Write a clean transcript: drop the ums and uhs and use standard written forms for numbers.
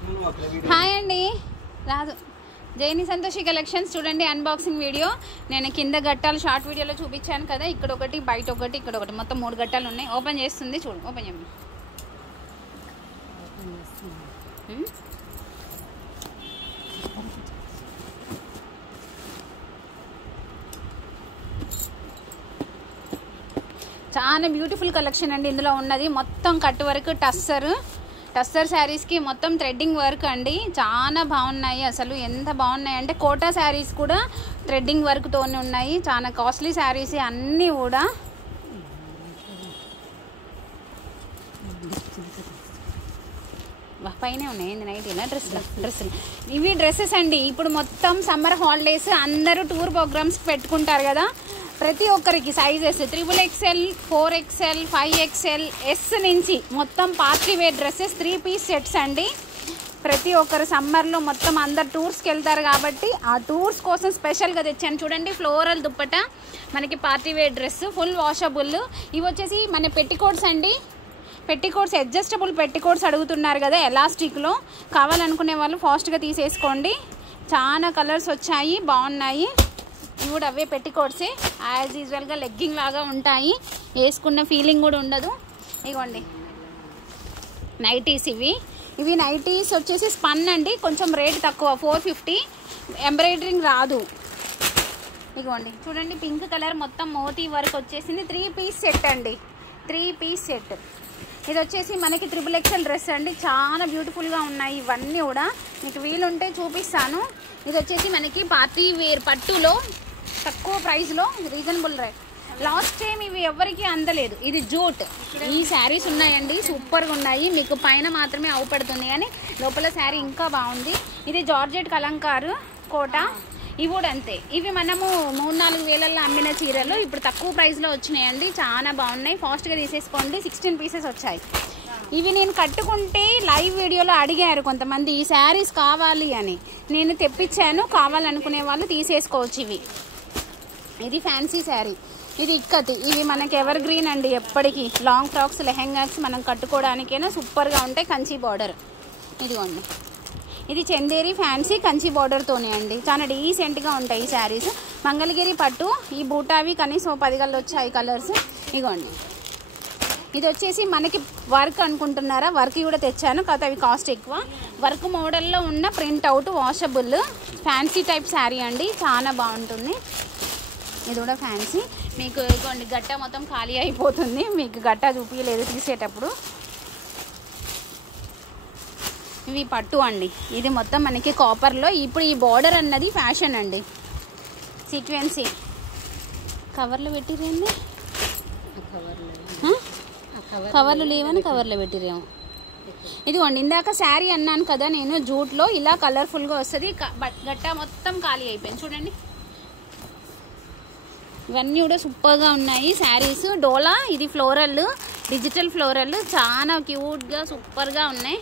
Hi అండి, రాదు జైని Santoshi collections చూడండి. అన్బాక్సింగ్ వీడియో నేను కింద గట్టాలు షార్ట్ వీడియోలో చూపించాను కదా. ఇక్కడ ఒకటి, బయట ఒకటి, ఇక్కడ ఒకటి, మొత్తం 3 గట్టాలు ఉన్నాయి. ఓపెన్ చేస్తుంది చూడు, ఓపెన్ చేయమ్మా. చాలా బ్యూటిఫుల్ కలెక్షన్ అండి ఇందులో ఉన్నది. మొత్తం కట్ వర్క్, టస్సర్ శారీస్కి మొత్తం థ్రెడ్డింగ్ వర్క్ అండి. చాలా బాగున్నాయి, అసలు ఎంత బాగున్నాయి అంటే కోటా శారీస్ కూడా థ్రెడ్డింగ్ వర్క్తోనే ఉన్నాయి. చాలా కాస్ట్లీ శారీస్ అన్నీ కూడా. పైనే ఉన్నాయి నైటీలా డ్రెస్సులు ఇవి డ్రెస్సెస్ అండి. ఇప్పుడు మొత్తం సమ్మర్ హాలిడేస్ అందరూ టూర్ ప్రోగ్రామ్స్ పెట్టుకుంటారు కదా. ప్రతి ఒక్కరికి sizes XXL, 4XL, 5XL, S నుంచి మొత్తం party wear dresses 3 piece sets అండి. ప్రతి ఒక్కరు సమ్మర్లో మొత్తం అందరు టూర్స్కి వెళ్తారు కాబట్టి ఆ టూర్స్ కోసం స్పెషల్గా తెచ్చాను. చూడండి, ఫ్లోరల్ దుప్పట, మనకి party wear dress, full washable. ఇవి వచ్చేసి మన పెట్టికోట్స్ అండి. పెట్టికోట్స్, అడ్జస్టబుల్ పెట్టికోట్స్ అడుగుతున్నారు కదా ఎలాస్టిక్లో. కావాలనుకునే వాళ్ళు ఫాస్ట్గా తీసేసుకోండి. చాలా కలర్స్ వచ్చాయి, బాగున్నాయి. ఇవి కూడా అవే పెట్టికోట్సే, యాజ్ యూజువల్గా లెగ్గింగ్ లాగా ఉంటాయి. వేసుకున్న ఫీలింగ్ కూడా ఉండదు. ఇగోండి నైటీస్, ఇవి నైటీస్ వచ్చేసి స్పన్ అండి. కొంచెం రేట్ తక్కువ, 450. ఎంబ్రాయిడరింగ్ రాదు. ఇగోండి చూడండి, పింక్ కలర్ మొత్తం మోతీ వర్క్ వచ్చేసింది. 3 పీస్ సెట్ అండి, 3 పీస్ సెట్. ఇది వచ్చేసి మనకి XXL డ్రెస్ అండి. చాలా బ్యూటిఫుల్గా ఉన్నాయి ఇవన్నీ కూడా. మీకు వీలుంటే చూపిస్తాను. ఇది వచ్చేసి మనకి పార్టీ వేర్ పట్టులో తక్కువ ప్రైస్లో రీజనబుల్ రేట్. లాస్ట్ టైం ఇవి ఎవరికి అందలేదు. ఇది జూట్. ఈ శారీస్ ఉన్నాయండి, సూపర్గా ఉన్నాయి. మీకు పైన మాత్రమే అవుపడుతుంది కానీ లోపల శారీ ఇంకా బాగుంది. ఇది జార్జెట్ కలంకారు కోట. ఇవి కూడా అంతే. ఇవి మనము 3-4 వేలల్లో అమ్మిన చీరలు ఇప్పుడు తక్కువ ప్రైస్లో వచ్చినాయండి. చాలా బాగున్నాయి, ఫాస్ట్గా తీసేసుకోండి. 16 పీసెస్ వచ్చాయి. ఇవి నేను కట్టుకుంటే లైవ్ వీడియోలో అడిగారు కొంతమంది ఈ శారీస్ కావాలి అని. నేను తెప్పించాను, కావాలనుకునే వాళ్ళు తీసేసుకోవచ్చు. ఇది ఫ్యాన్సీ శారీ, ఇది ఇక్కతి. ఇవి మనకి ఎవర్ గ్రీన్ అండి, ఎప్పటికీ లాంగ్ ఫ్రాక్స్, లెహెంగాస్ మనం కట్టుకోవడానికైనా సూపర్గా ఉంటాయి. కంచి బార్డర్, ఇదిగోండి. ఇది చందేరి ఫ్యాన్సీ కంచి బార్డర్తోనే అండి. చాలా డీసెంట్గా ఉంటాయి ఈ శారీస్. మంగళగిరి పట్టు, ఈ బూటావి కనీసం 10 గళ్ళు వచ్చాయి కలర్స్. ఇగోండి, ఇది వచ్చేసి మనకి వర్క్ అనుకుంటున్నారా, వర్క్ కూడా తెచ్చాను కాకపోతే అవి కాస్ట్ ఎక్కువ. వర్క్ మోడల్లో ఉన్న print out washable fancy type sari అండి. చాలా బాగుంటుంది. ఇది కూడా ఫ్యాన్సీ. మీకు ఇదిగోండి గట్ట మొత్తం ఖాళీ అయిపోతుంది. మీకు గట్ట చూపించలేదు తీసేటప్పుడు. ఇవి పట్టు అండి. ఇది మొత్తం మనకి కాపర్లో. ఇప్పుడు ఈ బార్డర్ అన్నది ఫ్యాషన్ అండి, సీక్వెన్సీ. కవర్లు పెట్టిరేంది, కవర్లు లేవని కవర్లో పెట్టిరేమో. ఇదిగోండి, ఇందాక శారీ అన్నాను కదా నేను, జూట్లో ఇలా కలర్ఫుల్గా వస్తుంది. గట్ట మొత్తం ఖాళీ అయిపోయింది చూడండి. ఇవన్నీ కూడా సూపర్గా ఉన్నాయి శారీస్. డోలా, ఇది ఫ్లోరల్, డిజిటల్ ఫ్లోరల్, చాలా క్యూట్గా సూపర్గా ఉన్నాయి.